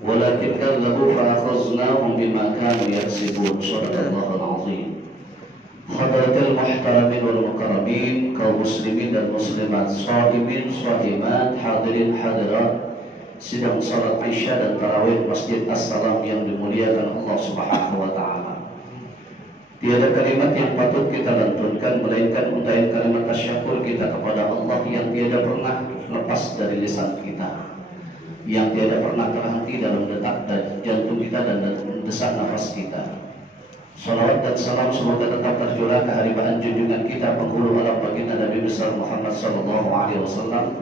ولكن كذبوا فأخذناهم بما كانوا يكسبون. صدق الله العظيم. Hadratil muhtaramin wal mukarramin, kaum muslimin dan muslimat, shaimin, shaimat, hadirin hadirat sidang salat Isya dan tarawih Masjid As-Salam yang dimuliakan Allah Subhanahu wa taala. Tiada kalimat yang patut kita lantunkan melainkan untayan kalimat tasyakur kita kepada Allah yang tiada pernah lepas dari lisan kita, yang tiada pernah terhenti dalam detak jantung kita dan desak nafas kita. Salawat dan salam semoga tetap tercurah keharibaan junjungan kita penghulu alam baginda Nabi besar Muhammad sallallahu alaihi wasallam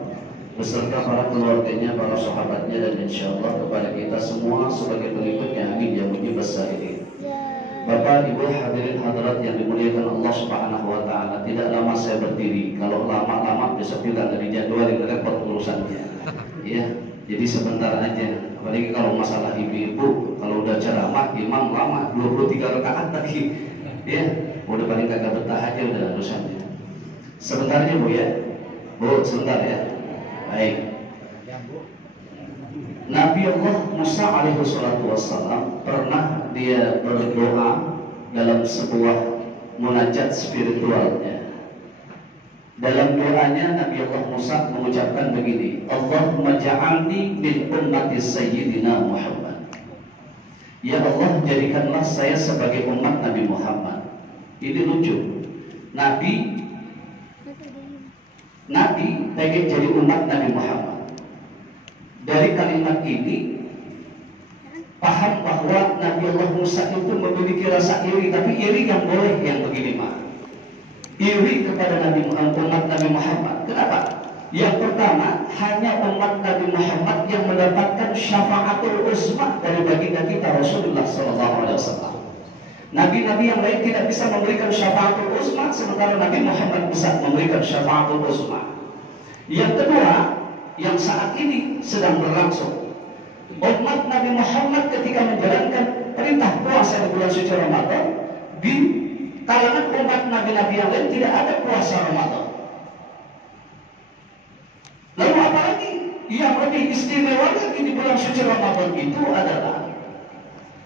beserta para keluarganya, para sahabatnya, dan insyaallah kepada kita semua sebagai pengikutnya. Amin ya mujibas sa'ilin. Bapak, Ibu, hadirin hadirat yang dimuliakan Allah Subhanahu wa taala, tidak lama saya berdiri. Kalau lama-lama besok juga dari jadwal yang repot urusannya. Ya, jadi sebentar aja. Apalagi kalau masalah ibu-ibu, kalau udah ceramah imam lama 23 rakaat lagi, ya udah paling kagak betah aja udah urusannya. Sebentar aja Bu ya, Bu sebentar ya. Baik. Nabi Allah Musa alaihi salatu wassalam pernah dia berdoa dalam sebuah munajat spiritualnya. Dalam doanya Nabi Allah Musa mengucapkan begini, Allahumma ja'alni min ummati Sayyidina Muhammad. Ya Allah, jadikanlah saya sebagai umat Nabi Muhammad. Ini lucu. Nabi pengen jadi umat Nabi Muhammad. Dari kalimat ini paham bahwa Nabi Allah Musa itu memiliki rasa iri, tapi iri yang boleh, yang begini mah. Iri kepada Nabi Muhammad, umat Nabi Muhammad. Kenapa? Yang pertama, hanya umat Nabi Muhammad yang mendapatkan syafaatul uzma dari baginda kita Rasulullah SAW. Nabi-nabi yang lain tidak bisa memberikan syafaatul uzma, sementara Nabi Muhammad bisa memberikan syafaatul uzma. Yang kedua, yang saat ini sedang berlangsung, umat Nabi Muhammad ketika menjalankan perintah puasa di bulan suci Ramadan, di kalangan umat nabi-nabi yang lain tidak ada puasa Ramadan. Lalu apalagi yang lebih istimewa lagi di bulan suci Ramadan itu adalah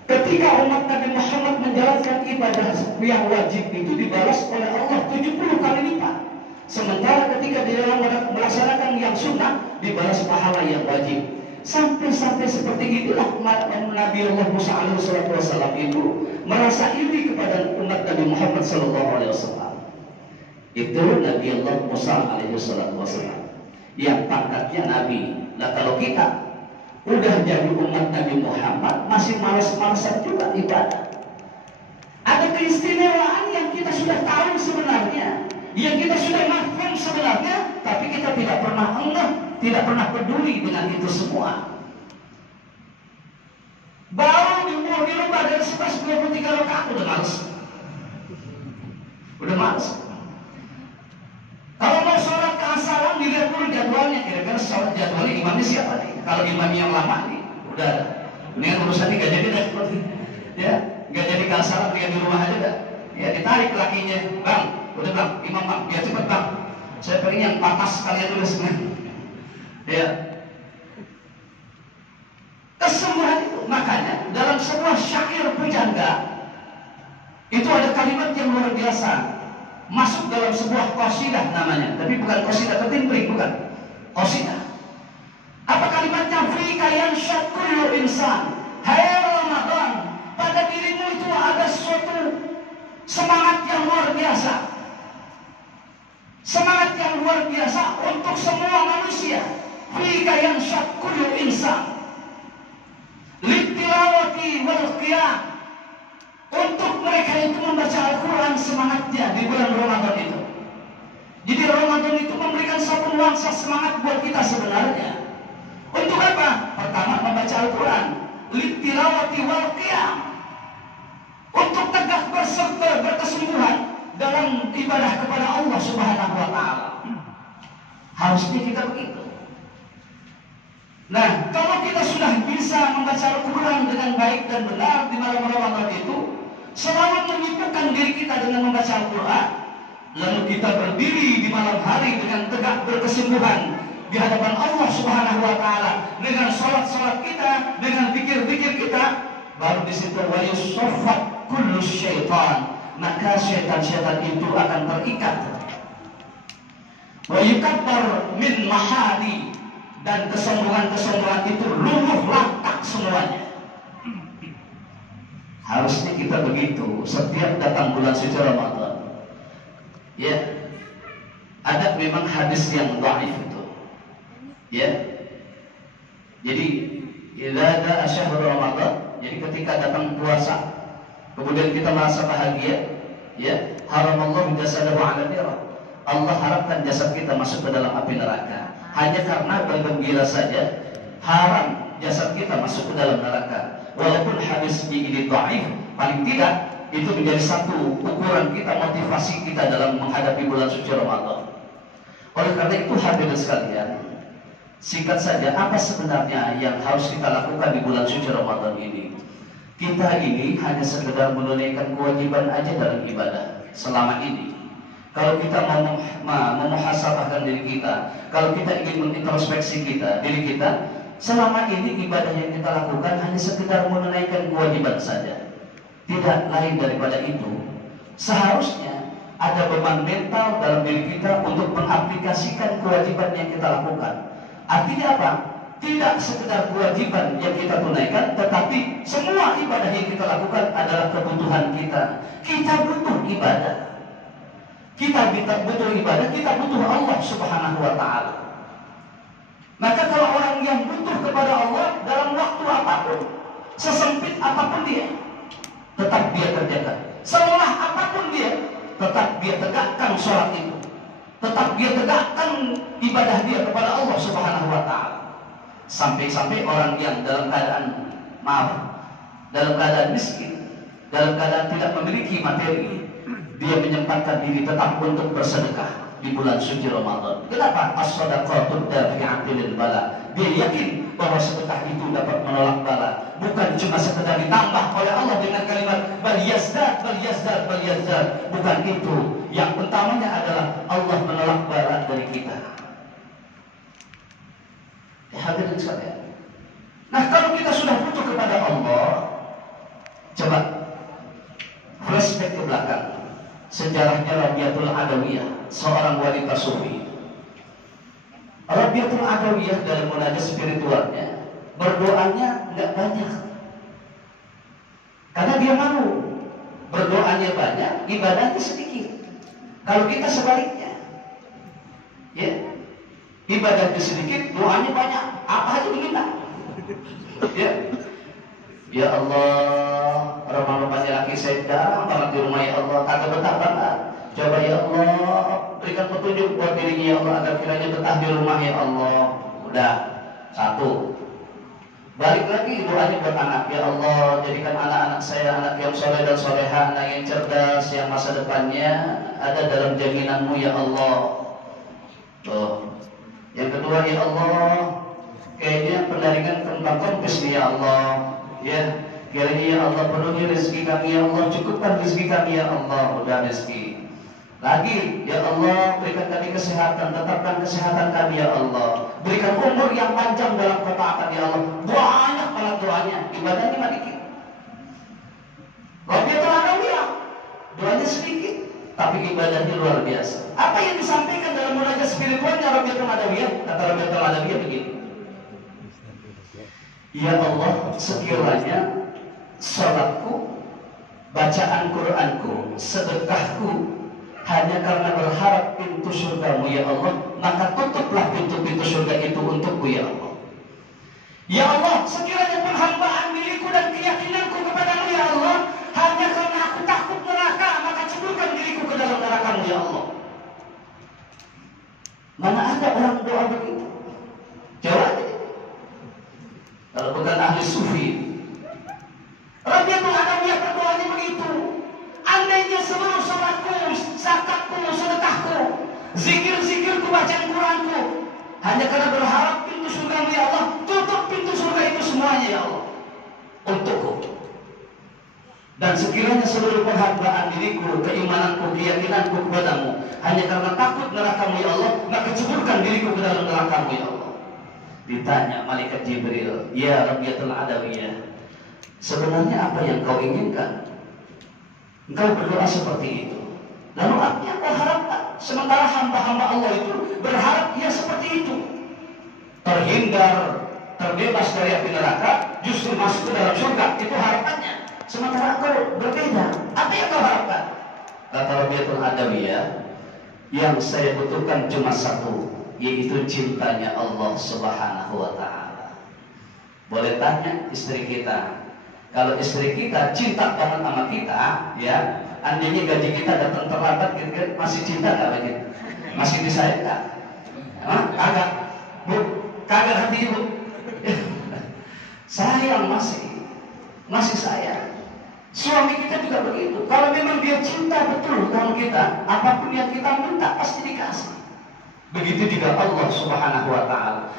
ketika umat Nabi Muhammad menjalankan ibadah yang wajib itu dibalas oleh Allah 70 kali lipat. Sementara ketika di dalam melaksanakan yang sunnah dibalas pahala yang wajib. Sampai-sampai seperti inilah Nabi Allah Musa alaihi itu merasa iri kepada umat Nabi Muhammad sallallahu alaihi wasallam. Itu Nabi Allah Musa alaihi wasallam yang pangkatnya Nabi. Nah, kalau kita udah jadi umat Nabi Muhammad masih malas-malasan juga ibadah. Ada keistimewaan yang kita sudah tahu sebenarnya, yang kita sudah mahfum sebenarnya, tapi kita tidak pernah engah, tidak pernah peduli dengan itu semua. Baru di rumah dari 11-23 rakaat udah males. Udah males. Kalau mau sholat ke asalan dilihat dulu jadwalnya, kira-kira sholat jadwalnya imamnya siapa nih? Kalau imam yang lama nih, udah ada. Ini urusan ini gak jadi deh, ya, gak jadi ke asalan, dia di rumah aja dah. Ya ditarik lakinya, bang, udah bang, imam bang, biar cepet bang. Saya pengen yang patas kalian dulu sebenarnya. Ya. Kesembuhan itu, makanya dalam sebuah syair pujangga itu ada kalimat yang luar biasa. Masuk dalam sebuah qasidah namanya, tapi bukan qasidah ketimpling, bukan. Qasidah. Apa kalimatnya? Fika yanshaqul insan. Hai Ramadan, pada dirimu itu ada suatu semangat yang luar biasa. Semangat yang luar biasa untuk semua manusia. Fika yanshaqul insan. Litilawati wal qiyam. Untuk mereka itu membaca Al-Quran semangatnya di bulan Ramadan itu. Jadi Ramadan itu memberikan satu nuansa semangat buat kita sebenarnya. Untuk apa? Pertama, membaca Al-Quran. Litilawati wal qiyam. Untuk tegak berkesembuhan dalam ibadah kepada Allah Subhanahu wa ta'ala. Harusnya kita begitu. Nah, kalau kita sudah bisa membaca Al-Quran dengan baik dan benar di malam Ramadan itu, selalu menyibukkan diri kita dengan membaca Al-Quran, lalu kita berdiri di malam hari dengan tegak berkesembuhan di hadapan Allah Subhanahu wa ta'ala, dengan sholat-sholat kita, dengan pikir Baru di situ wa yusaffat kullu syaitan, maka syaitan-syaitan itu akan terikat. Wa yukabbar min mahadi, dan kesombongan-kesombongan itu luluh lantak semuanya. Harusnya kita begitu setiap datang bulan suci Ramadan. Ya, ada memang hadis yang dhaif itu. Ya, jadi idza ada syahrul Ramadan, jadi ketika datang puasa, kemudian kita merasa bahagia, ya, haramallahu jasadahu 'ala nar. Allah harapkan jasad kita masuk ke dalam api neraka. Hanya karena bergembira saja, haram jasad kita masuk ke dalam neraka. Walaupun hadis ini dhaif, paling tidak itu menjadi satu ukuran kita, motivasi kita dalam menghadapi bulan suci Ramadan. Oleh karena itu hadirin sekalian, singkat saja, apa sebenarnya yang harus kita lakukan di bulan suci Ramadan ini? Kita ini hanya sekedar menunaikan kewajiban aja dalam ibadah selama ini. Kalau kita mau memuhasabahkan diri kita, kalau kita ingin mengintrospeksi diri kita, selama ini ibadah yang kita lakukan hanya sekedar menunaikan kewajiban saja, tidak lain daripada itu. Seharusnya ada beban mental dalam diri kita untuk mengaplikasikan kewajiban yang kita lakukan. Artinya apa? Tidak sekedar kewajiban yang kita tunaikan, tetapi semua ibadah yang kita lakukan adalah kebutuhan kita. Kita butuh ibadah. Kita butuh ibadah, kita butuh Allah Subhanahu wa ta'ala. Maka kalau orang yang butuh kepada Allah dalam waktu apapun, sesempit apapun dia, tetap dia kerjakan. Selelah apapun dia, tetap dia tegakkan sholat itu, tetap dia tegakkan ibadah dia kepada Allah Subhanahu wa ta'ala. Sampai-sampai orang yang dalam keadaan dalam keadaan miskin, dalam keadaan tidak memiliki materi, dia menyempatkan diri tetap untuk bersedekah di bulan suci Ramadan. Kenapa? As-shadaqatu dafi'atun lil bala. Dia yakin bahwa sedekah itu dapat menolak bala, bukan cuma sekedar ditambah oleh Allah dengan kalimat bal yazdad, bal yazdad, bal yazdad. Bukan itu. Yang utamanya adalah Allah menolak bala dari kita. Hadirin sekalian. Nah, kalau kita sudah butuh kepada Allah, coba flashback ke belakang. Sejarahnya Rabiatul Adawiyah, seorang wanita sufi. Rabiatul Adawiyah dalam munajat spiritualnya, berdoanya nggak banyak, karena dia malu. Berdoanya banyak, ibadahnya sedikit. Kalau kita sebaliknya, ya, ibadahnya sedikit, doanya banyak, apa aja diminta. Ya Allah, Ramadan laki saya jarang banget di rumah, ya Allah, kagak betah banget. Coba ya Allah, berikan petunjuk buat dirinya ya Allah, agar kiranya betah di rumah ya Allah. Udah, satu. Balik lagi doanya buat anak, ya Allah, jadikan anak-anak saya anak yang soleh dan soleha, anak yang cerdas, yang masa depannya ada dalam jaminanmu ya Allah. Tuh. Yang kedua, ya Allah, kayaknya pendaringan tentang kompis nih ya Allah. Ya, kiranya ya Allah penuhi rezeki kami ya Allah, cukupkan rezeki kami ya Allah. Udah rezeki. Lagi, ya Allah, berikan kami kesehatan, tetapkan kesehatan kami ya Allah. Berikan umur yang panjang dalam ketaatan ya Allah. Banyak banget doanya, ibadahnya mah dikit. Rabiatul Adawiyah, doanya sedikit, tapi ibadahnya luar biasa. Apa yang disampaikan dalam munajat spiritualnya Rabiatul Adawiyah? Kata Rabiatul Adawiyah begini. Ya Allah, sekiranya salatku, bacaan Qur'anku, sedekahku hanya karena berharap pintu surgamu ya Allah, maka tutuplah pintu-pintu surga itu untukku ya Allah. Ya Allah, sekiranya penghambaan diriku dan keyakinanku kepadamu ya Allah hanya karena aku takut neraka, maka ceburkan diriku ke dalam nerakamu ya Allah. Mana ada orang doa begitu? Jawab. Kalau bukan ahli sufi. Rabiatul Adawiyah berdoanya begitu. Andainya seluruh salatku, zakatku, sedekahku, zikir-zikirku, bacaan Qur'anku hanya karena berharap pintu surgamu ya Allah, tutup pintu surga itu semuanya ya Allah untukku. Dan sekiranya seluruh penghambaan diriku, keimananku, keyakinanku kepadamu hanya karena takut nerakamu ya Allah, maka ceburkan diriku ke dalam nerakamu ya Allah. Ditanya malaikat Jibril, ya Rabiatul Adawiyah, sebenarnya apa yang kau inginkan? Engkau berdoa seperti itu. Lalu apa yang kau harapkan? Sementara hamba-hamba Allah itu berharap ia seperti itu. Terhindar, terbebas dari api neraka, justru masuk ke dalam surga. Itu harapannya. Sementara kau berbeda. Apa yang kau harapkan? Kata Rabiatul Adawiyah, yang saya butuhkan cuma satu, yaitu cintanya Allah Subhanahu wa Ta'ala. Boleh tanya istri kita, kalau istri kita cinta banget sama kita, ya, andainya gaji kita datang terlambat, kira-kira masih cinta nggak begitu? Masih disayang nggak? Kagak, bu, kagak hati ibu. Sayang masih sayang. Suami kita juga begitu. Kalau memang dia cinta betul sama kita, apapun yang kita minta pasti dikasih. Begitu juga Allah Subhanahu wa Ta'ala.